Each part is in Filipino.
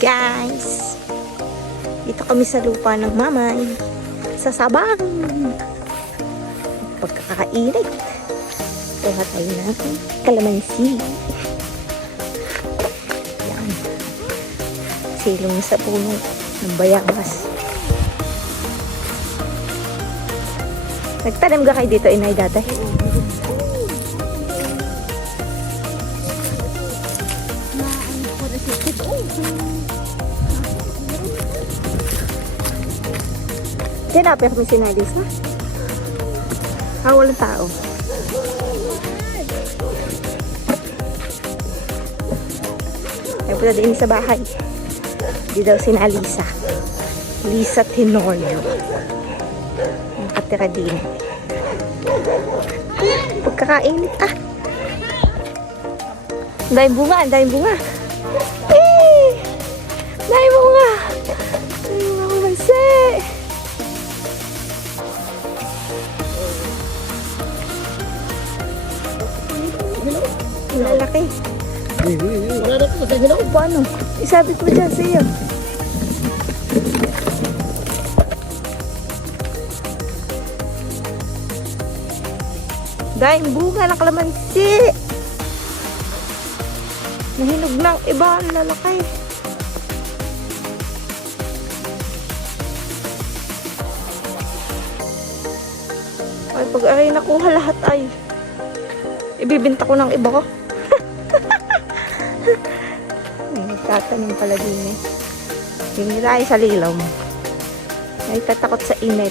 guys! Dito kami sa lupa ng mamay. Sa sabang. Pagkakainit. Kuha tayo ng kalamansi. Yan. Silong sa puno ng bayabas. Nagtanim ka kayo dito, inay, dati? Tinapir mo si Nadis, ha? Ah, walang tao. Ay, punta din sa bahay. Di daw si Alisa. Lisa Tenorio. Nakatira din. Pagkakainit, ah. Dahil bunga, dahil bunga. Eh! Lalaki. Wala po sa ginaw. Paano? Isabi ko dyan sa iyo. Dahil bunga ng kalamansi. Nahinog ng iba ang lalaki. Ay, pag aray nakuha lahat ay ibibinta ko ng iba ko. Ay, nagtatanim pala din eh. Hindi tayo sa lilom. Ay, tatakot sa init.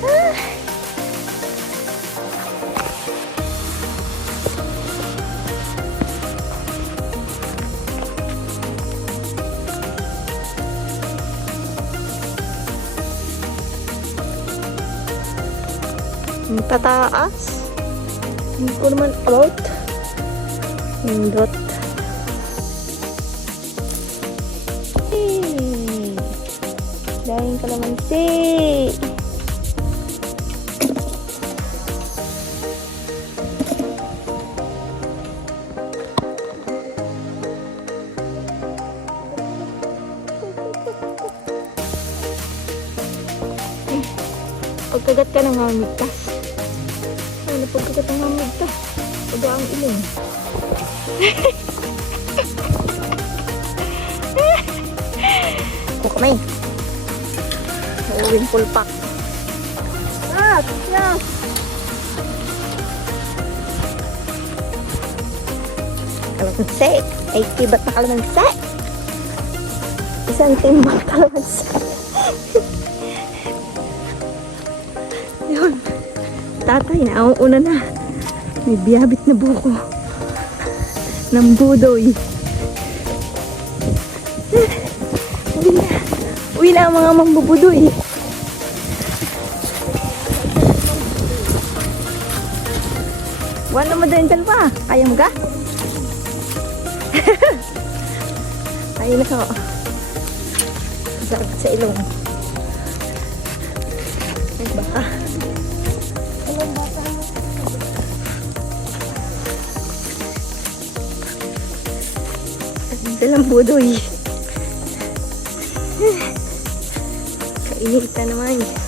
Ah. Tataas. Hindi ko naman about. Nindot. Dahil kalamansi. Pagkagat ka ng mamigtas. Ano pagkagat ng mamigtas? Pag ang ilong. Kami. Uuwing full pack. Ah, yeah. Kalamansi. Ay, tibat na kalamansi. Isang timbang kalamansi. Yun. Tatay, nauuna na. May biyabit na buko. Ng budoy. Uwi na. Uwi na ang mga mambubudoy. Wala mo din dalawa. Kaya mo ka? Kaya na ko. Sakit sa ilong. Ay, baka. Dalang budoy. Kainita naman.